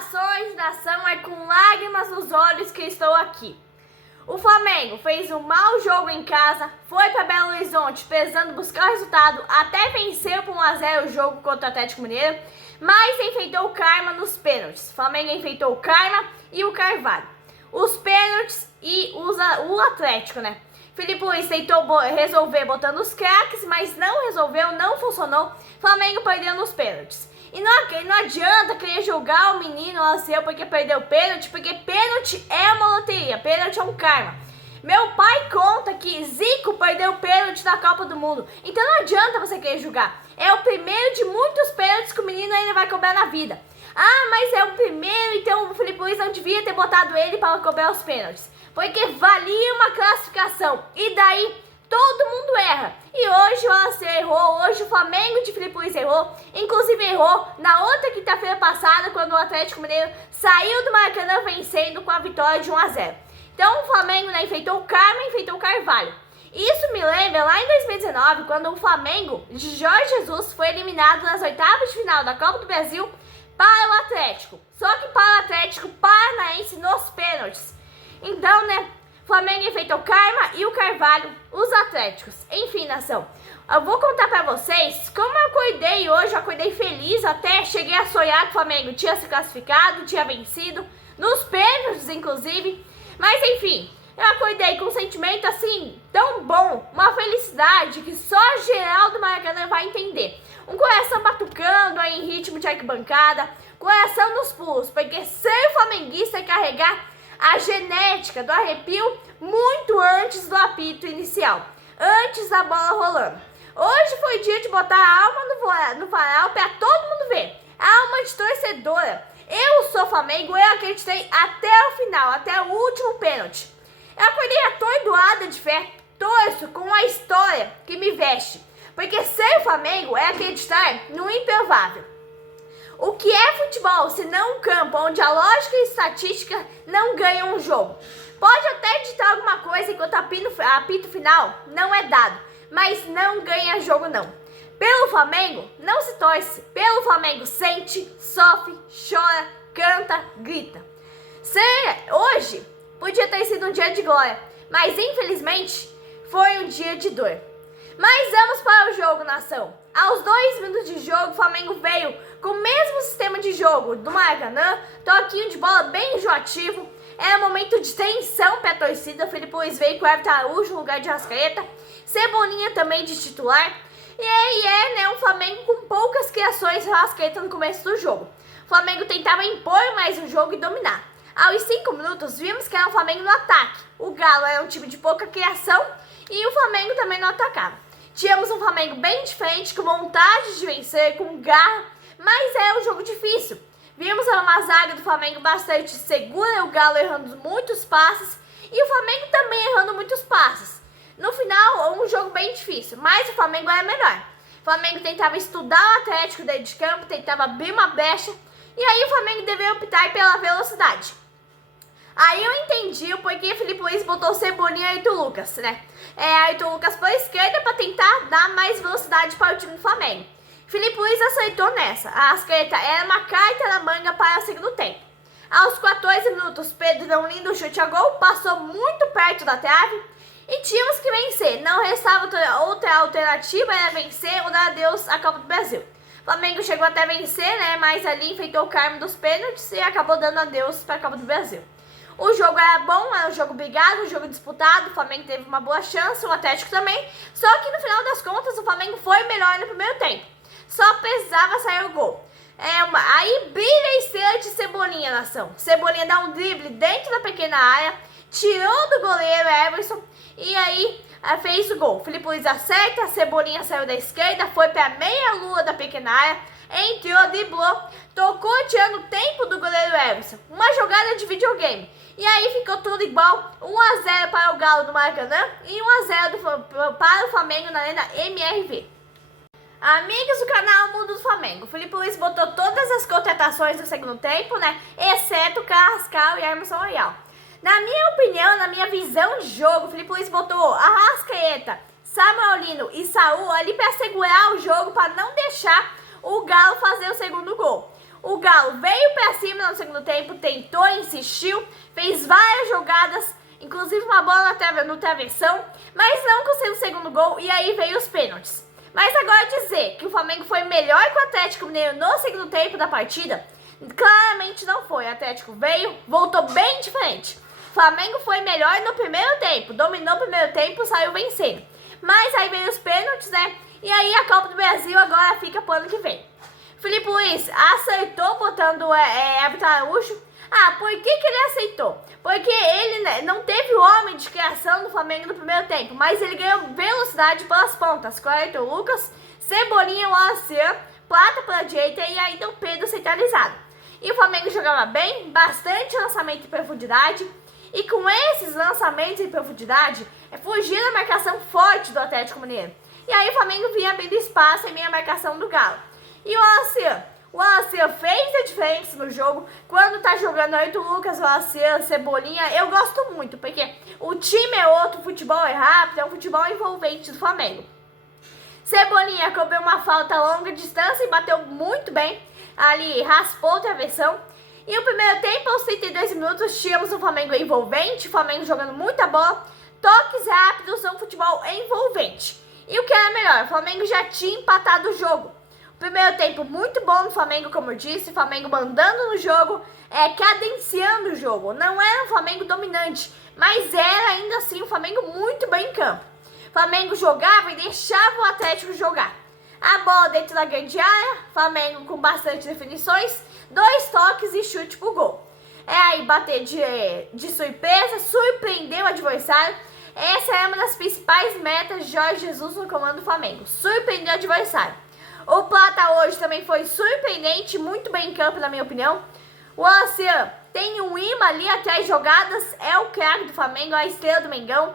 Saudações, nação, é com lágrimas nos olhos que estou aqui. O Flamengo fez um mau jogo em casa, foi para Belo Horizonte pesando buscar o resultado, até venceu por 1-0 o jogo contra o Atlético Mineiro, mas enfrentou o karma nos pênaltis. O Flamengo enfrentou o karma e o Carvalho. Os pênaltis e o Atlético, né? Filipe Luís tentou resolver botando os craques, mas não resolveu, não funcionou. Flamengo perdeu nos pênaltis. E não adianta querer julgar o menino Alceu porque perdeu o pênalti, porque pênalti é uma loteria, pênalti é um karma. Meu pai conta que Zico perdeu o pênalti na Copa do Mundo, então não adianta você querer julgar. É o primeiro de muitos pênaltis que o menino ainda vai cobrar na vida. Ah, mas é o primeiro, então o Filipe Luís não devia ter botado ele para cobrar os pênaltis, porque valia uma classificação, e daí todo mundo erra. E hoje o Alceu errou, hoje o Flamengo de Filipe Luís errou, inclusive errou na outra quinta-feira passada, quando o Atlético Mineiro saiu do Maracanã vencendo com a vitória de 1-0. Então o Flamengo, né, enfrentou o karma, enfrentou o Carvalho. Isso me lembra lá em 2019, quando o Flamengo de Jorge Jesus foi eliminado nas oitavas de final da Copa do Brasil para o Atlético. Só que para o Atlético Paranaense nos pênaltis. Então, né, Flamengo enfrentou o karma e o Carvalho, os Atléticos. Enfim, nação, eu vou contar pra vocês como eu acordei hoje. Eu acordei feliz, até cheguei a sonhar que o Flamengo tinha se classificado, tinha vencido, nos pênaltis inclusive. Mas enfim, eu acordei com um sentimento assim, tão bom, uma felicidade que só geral do Maracanã vai entender. Um coração batucando aí em ritmo de arquibancada, coração nos pulos, porque ser flamenguista é carregar a genética do arrepio muito antes do apito inicial, antes da bola rolando. Hoje foi dia de botar a alma no varal para todo mundo ver, a alma de torcedora. Eu sou Flamengo, eu acreditei até o final, até o último pênalti. Eu acordei atordoada de fé, torço com a história que me veste, porque ser Flamengo é acreditar no improvável. O que é futebol se não um campo onde a lógica e a estatística não ganham um jogo? Pode até ditar alguma coisa enquanto apito final não é dado, mas não ganha jogo não. Pelo Flamengo não se torce, pelo Flamengo sente, sofre, chora, canta, grita. Hoje podia ter sido um dia de glória, mas infelizmente foi um dia de dor. Mas vamos para o jogo, nação. Aos 2 minutos de jogo, o Flamengo veio com o mesmo sistema de jogo do Maracanã, toquinho de bola bem enjoativo. Era momento de tensão para a torcida. O Filipe Luís veio com o Everton Araújo no lugar de Arrascaeta, Cebolinha também de titular. E aí né, um Flamengo com poucas criações do Arrascaeta no começo do jogo. O Flamengo tentava impor mais o jogo e dominar. Aos 5 minutos, vimos que era o Flamengo no ataque. O Galo era um time de pouca criação e o Flamengo também não atacava. Tínhamos um Flamengo bem diferente, com vontade de vencer, com garra, mas é um jogo difícil. Vimos uma zaga do Flamengo bastante segura, o Galo errando muitos passes e o Flamengo também errando muitos passes. No final, um jogo bem difícil, mas o Flamengo era melhor. O Flamengo tentava estudar o Atlético dentro de campo, tentava abrir uma brecha, e aí o Flamengo deveria optar pela velocidade. Aí eu entendi o porquê Filipe Luís botou Cebolinha e Arthur Lucas, né? Arthur Lucas pela esquerda para tentar dar mais velocidade para o time do Flamengo. Filipe Luís aceitou nessa. A Arrascaeta era uma carta na manga para o segundo tempo. Aos 14 minutos, Pedro deu um lindo chute a gol, passou muito perto da trave e tínhamos que vencer. Não restava outra alternativa, era vencer ou dar adeus à Copa do Brasil. O Flamengo chegou até vencer, né? Mas ali enfrentou o karma dos pênaltis e acabou dando adeus para a Copa do Brasil. O jogo era bom, era um jogo brigado, um jogo disputado, o Flamengo teve uma boa chance, o Atlético também, só que no final das contas o Flamengo foi melhor no primeiro tempo, só precisava sair o gol. Aí brilha a estrela de Cebolinha, nação. Cebolinha dá um drible dentro da pequena área, tirou do goleiro Everson e aí fez o gol. Filipe Luís acerta, a Cebolinha saiu da esquerda, foi para a meia-lua da pequena área, entrou, driblou, tocou tirando o tempo do goleiro Everson. Uma jogada de videogame. E aí ficou tudo igual, 1-0 para o Galo do Maracanã e 1-0 para o Flamengo na Arena MRV. Amigos do canal Mundo do Flamengo, o Filipe Luís botou todas as contratações no segundo tempo, né? Exceto Carrascal e Emerson Royal. Na minha opinião, na minha visão de jogo, o Filipe Luís botou Arrascaeta, Samuel Lino e Saúl ali para segurar o jogo, para não deixar o Galo fazer o segundo gol. O Galo veio pra cima no segundo tempo, tentou, insistiu, fez várias jogadas, inclusive uma bola no travessão, mas não conseguiu o segundo gol e aí veio os pênaltis. Mas agora dizer que o Flamengo foi melhor que o Atlético Mineiro no segundo tempo da partida, claramente não foi. O Atlético veio, voltou bem diferente. O Flamengo foi melhor no primeiro tempo, dominou o primeiro tempo, saiu vencendo. Mas aí veio os pênaltis, né? E aí a Copa do Brasil agora fica pro ano que vem. Felipe Luiz acertou botando Everton Araújo. Ah, por que ele aceitou? Porque ele não teve o homem de criação do Flamengo no primeiro tempo, mas ele ganhou velocidade pelas pontas. Cleiton Lucas, Cebolinha, Wallace, Plata pela direita e ainda o Pedro centralizado. E o Flamengo jogava bem, bastante lançamento em profundidade. E com esses lançamentos em profundidade, fugia da marcação forte do Atlético Mineiro. E aí o Flamengo vinha abrindo espaço em meio à marcação do Galo. E o Wallace fez a diferença no jogo. Quando tá jogando Cleiton Lucas, Wallace, Cebolinha, eu gosto muito, porque o time é outro, o futebol é rápido, é um futebol envolvente do Flamengo. Cebolinha cobrou uma falta a longa distância e bateu muito bem. Ali raspou a travessão. E o primeiro tempo, aos 32 minutos, tínhamos um Flamengo envolvente, o Flamengo jogando muita bola, toques rápidos, um futebol envolvente. E o que era melhor, o Flamengo já tinha empatado o jogo. O primeiro tempo muito bom no Flamengo, como eu disse, o Flamengo mandando no jogo, cadenciando o jogo. Não era um Flamengo dominante, mas era ainda assim um Flamengo muito bem em campo. O Flamengo jogava e deixava o Atlético jogar. A bola dentro da grande área, Flamengo com bastante definições, 2 toques e chute pro gol. Aí bater de surpresa, surpreendeu o adversário. Essa é uma das principais metas de Jorge Jesus no comando do Flamengo, surpreender o adversário. O Plata hoje também foi surpreendente, muito bem em campo na minha opinião. O Wallace tem um imã ali atrás jogadas, é o craque do Flamengo, a estrela do Mengão.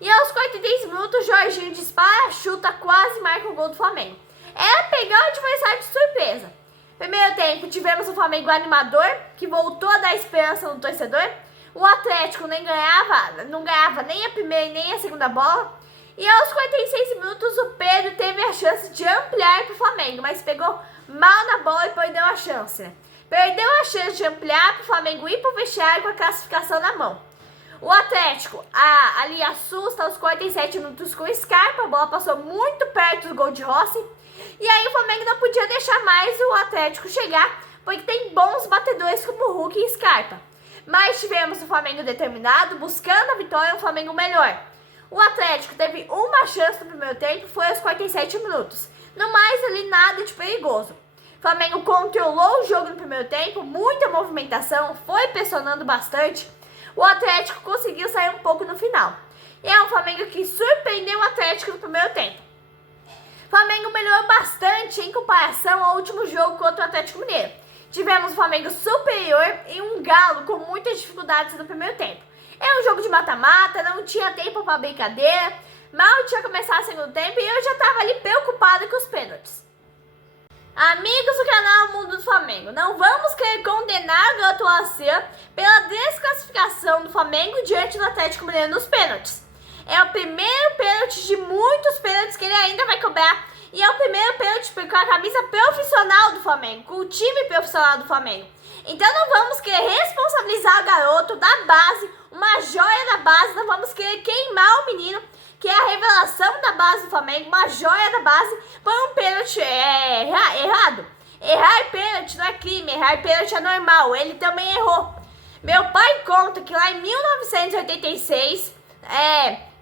E aos 43 minutos, Jorginho dispara, chuta, quase marca o gol do Flamengo. Era pegar o adversário de surpresa. Primeiro tempo, tivemos o Flamengo animador, que voltou a dar esperança no torcedor. O Atlético não ganhava nem a primeira nem a segunda bola. E aos 46 minutos, o Pedro teve a chance de ampliar para o Flamengo, mas pegou mal na bola e perdeu a chance, né? Perdeu a chance de ampliar para o Flamengo ir para o vestiário com a classificação na mão. O Atlético ali assusta aos 47 minutos com o Scarpa, a bola passou muito perto do gol de Rossi. E aí o Flamengo não podia deixar mais o Atlético chegar, porque tem bons batedores como o Hulk e Scarpa. Mas tivemos o Flamengo determinado, buscando a vitória, um Flamengo melhor. O Atlético teve uma chance no primeiro tempo, foi aos 47 minutos. No mais, ali nada de perigoso. O Flamengo controlou o jogo no primeiro tempo, muita movimentação, foi pressionando bastante. O Atlético conseguiu sair um pouco no final. E é um Flamengo que surpreendeu o Atlético no primeiro tempo. O Flamengo melhorou bastante em comparação ao último jogo contra o Atlético Mineiro. Tivemos um Flamengo superior e um Galo com muitas dificuldades no primeiro tempo. É um jogo de mata-mata, não tinha tempo para brincadeira, mal tinha começado o segundo tempo e eu já estava ali preocupada com os pênaltis. Amigos do canal Mundo do Flamengo, não vamos querer condenar o garoto Wallace pela desclassificação do Flamengo diante do Atlético Mineiro nos pênaltis. É o primeiro pênalti de muitos pênaltis que ele ainda vai cobrar. E é o primeiro pênalti com a camisa profissional do Flamengo, com o time profissional do Flamengo. Então não vamos querer responsabilizar o garoto da base, uma joia da base, não vamos querer queimar o menino, que é a revelação da base do Flamengo, uma joia da base, por um pênalti errado. Errar pênalti não é crime, errar pênalti é normal, ele também errou. Meu pai conta que lá em 1986...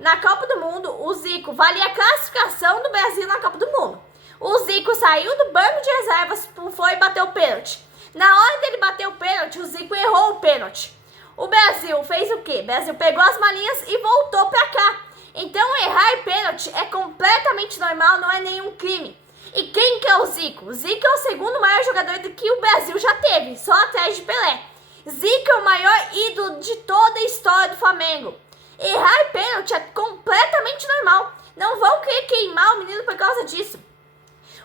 na Copa do Mundo, o Zico valia a classificação do Brasil na Copa do Mundo. O Zico saiu do banco de reservas, foi bater o pênalti. Na hora dele bater o pênalti, o Zico errou o pênalti. O Brasil fez o quê? O Brasil pegou as malinhas e voltou pra cá. Então errar pênalti é completamente normal, não é nenhum crime. E quem que é o Zico? O Zico é o segundo maior jogador que o Brasil já teve, só atrás de Pelé. Zico é o maior ídolo de toda a história do Flamengo. Errar pênalti é completamente normal. Não vão querer queimar o menino por causa disso.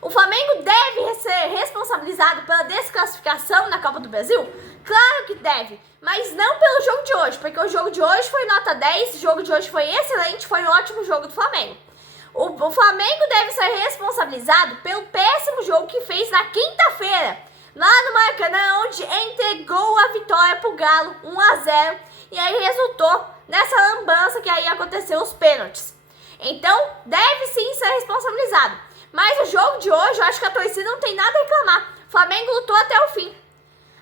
O Flamengo deve ser responsabilizado pela desclassificação na Copa do Brasil? Claro que deve, mas não pelo jogo de hoje, porque o jogo de hoje foi nota 10, o jogo de hoje foi excelente, foi um ótimo jogo do Flamengo. O Flamengo deve ser responsabilizado pelo péssimo jogo que fez na quinta-feira, lá no Maracanã, onde entregou a vitória pro Galo, 1-0, e aí resultou nessa lambança que aí aconteceu os pênaltis. Então, deve sim ser responsabilizado. Mas o jogo de hoje, eu acho que a torcida não tem nada a reclamar. O Flamengo lutou até o fim.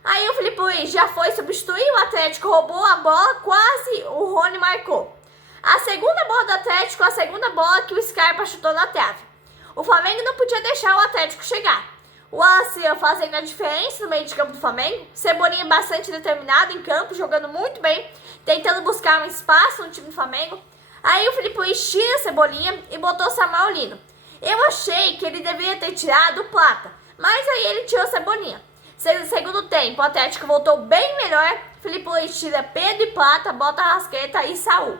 Aí o Filipe Luís já foi substituir, o Atlético roubou a bola, quase o Rony marcou. A segunda bola do Atlético, a segunda bola que o Scarpa chutou na trave. O Flamengo não podia deixar o Atlético chegar. O Wallace fazendo a diferença no meio de campo do Flamengo. Cebolinha bastante determinado em campo, jogando muito bem, tentando buscar um espaço no time do Flamengo. Aí o Filipe Luís tira a Cebolinha e botou o Samuel Lino. Eu achei que ele deveria ter tirado o Plata, mas aí ele tirou a Cebolinha. No segundo tempo, o Atlético voltou bem melhor. Filipe Luís tira Pedro e Plata, bota Arrascaeta e Saúl.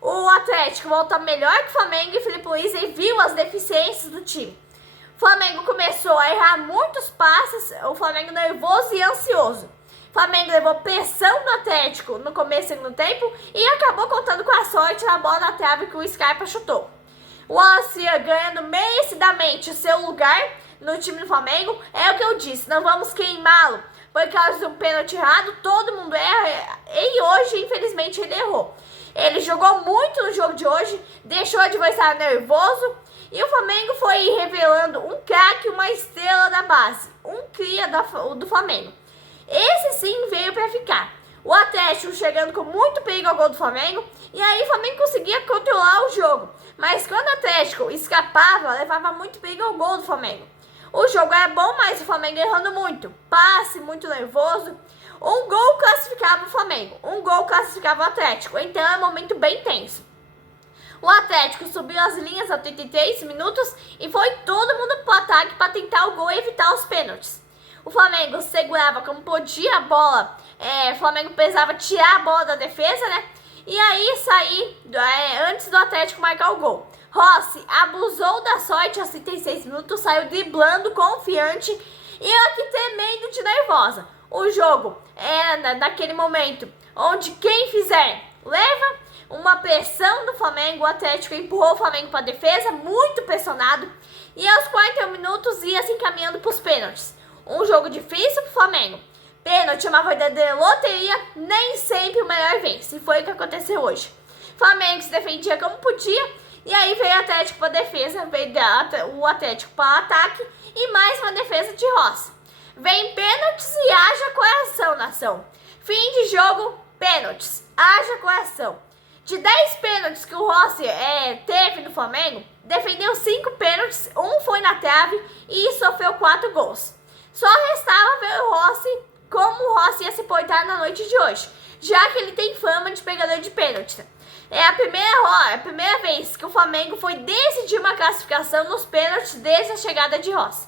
O Atlético volta melhor que o Flamengo e Filipe Luís viu as deficiências do time. O Flamengo começou a errar muitos passes, o Flamengo nervoso e ansioso. O Flamengo levou pressão no Atlético no começo do segundo tempo e acabou contando com a sorte na bola na trave que o Scarpa chutou. O Wallace ganhando merecidamente o seu lugar no time do Flamengo, é o que eu disse, não vamos queimá-lo. Por causa de um pênalti errado, todo mundo erra, e hoje, infelizmente, ele errou. Ele jogou muito no jogo de hoje, deixou o adversário nervoso, e o Flamengo foi revelando um craque, uma estrela da base, um cria do Flamengo. Esse sim veio para ficar. O Atlético chegando com muito perigo ao gol do Flamengo, e aí o Flamengo conseguia controlar o jogo. Mas quando o Atlético escapava, levava muito perigo ao gol do Flamengo. O jogo era bom, mas o Flamengo errando muito. Passe, muito nervoso. Um gol classificava o Flamengo, um gol classificava o Atlético. Então é um momento bem tenso. O Atlético subiu as linhas a 33 minutos e foi todo mundo pro ataque para tentar o gol e evitar os pênaltis. O Flamengo segurava como podia a bola. O Flamengo precisava tirar a bola da defesa, né? E aí sair antes do Atlético marcar o gol. Rossi abusou da sorte aos 36 minutos, saiu driblando, confiante, e eu aqui tremendo de nervosa. O jogo era naquele momento onde quem fizer leva, uma pressão do Flamengo, o Atlético empurrou o Flamengo para a defesa, muito pressionado, e aos 40 minutos ia se encaminhando para os pênaltis. Um jogo difícil para o Flamengo. Pênalti é uma verdadeira loteria, nem sempre o melhor vence, e foi o que aconteceu hoje. O Flamengo se defendia como podia, e aí veio o Atlético para defesa, veio o Atlético para o ataque e mais uma defesa de Rossi. Vem pênaltis e haja coração, nação. Fim de jogo, pênaltis, haja coração. De 10 pênaltis que o Rossi teve no Flamengo, defendeu 5 pênaltis, um foi na trave e sofreu 4 gols. Só restava ver o Rossi, como o Rossi ia se portar na noite de hoje, já que ele tem fama de pegador de pênaltis. É a primeira vez que o Flamengo foi decidir uma classificação nos pênaltis desde a chegada de Rossi.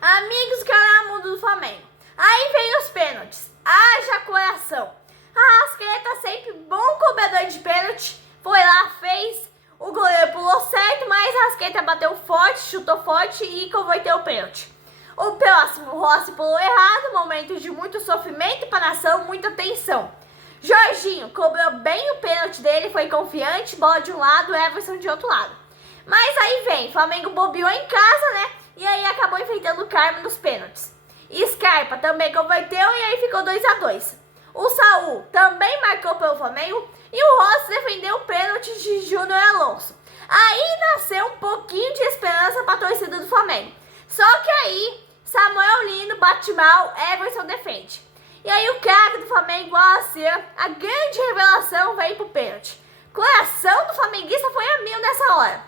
Amigos do canal Mundo do Flamengo, aí vem os pênaltis, haja coração. Arrascaeta, sempre bom cobrador de pênalti, foi lá, fez, o goleiro pulou certo, mas Arrascaeta bateu forte, chutou forte e converteu o pênalti. O próximo, o Rossi pulou errado, momento de muito sofrimento para a nação, muita tensão. Jorginho cobrou bem o pênalti dele, foi confiante, bola de um lado, Everson de outro lado. Mas aí vem, Flamengo bobeou em casa, né? E aí acabou enfrentando o Carmo nos pênaltis. Scarpa também converteu e aí ficou 2-2. O Saúl também marcou pelo Flamengo e o Rossi defendeu o pênalti de Júnior Alonso. Aí nasceu um pouquinho de esperança para a torcida do Flamengo. Só que aí, Samuel Lino bate mal, Everson defende. E aí o craque do Flamengo, a grande revelação, veio pro pênalti. Coração do flamenguista foi a mil nessa hora.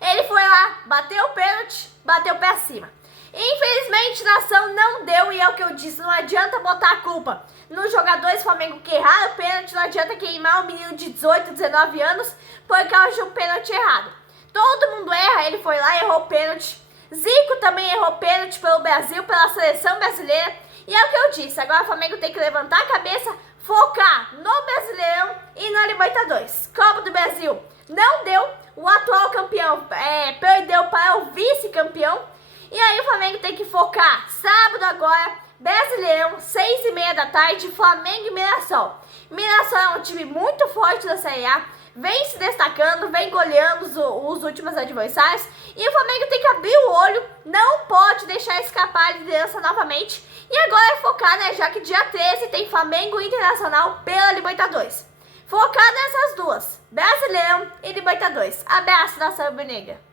Ele foi lá, bateu o pênalti, bateu pra cima. Infelizmente, nação não deu, e é o que eu disse, não adianta botar a culpa nos jogadores do Flamengo que erraram o pênalti, não adianta queimar um menino de 18, 19 anos por causa de um pênalti errado. Todo mundo erra, ele foi lá e errou o pênalti. Zico também errou pênalti pelo Brasil, pela seleção brasileira. E é o que eu disse, agora o Flamengo tem que levantar a cabeça, focar no Brasileirão e na Libertadores. Copa do Brasil não deu, o atual campeão perdeu para o vice-campeão. E aí o Flamengo tem que focar, sábado agora, Brasileirão, 6h30 da tarde, Flamengo e Mirassol. Mirassol é um time muito forte da Série A, vem se destacando, vem goleando os últimos adversários. E o Flamengo tem que abrir o olho, não pode deixar escapar a liderança novamente. E agora é focar, né, já que dia 13 tem Flamengo Internacional pela Libertadores. Focar nessas duas, Brasileirão e Libertadores. Abraço, nação rubro-negra.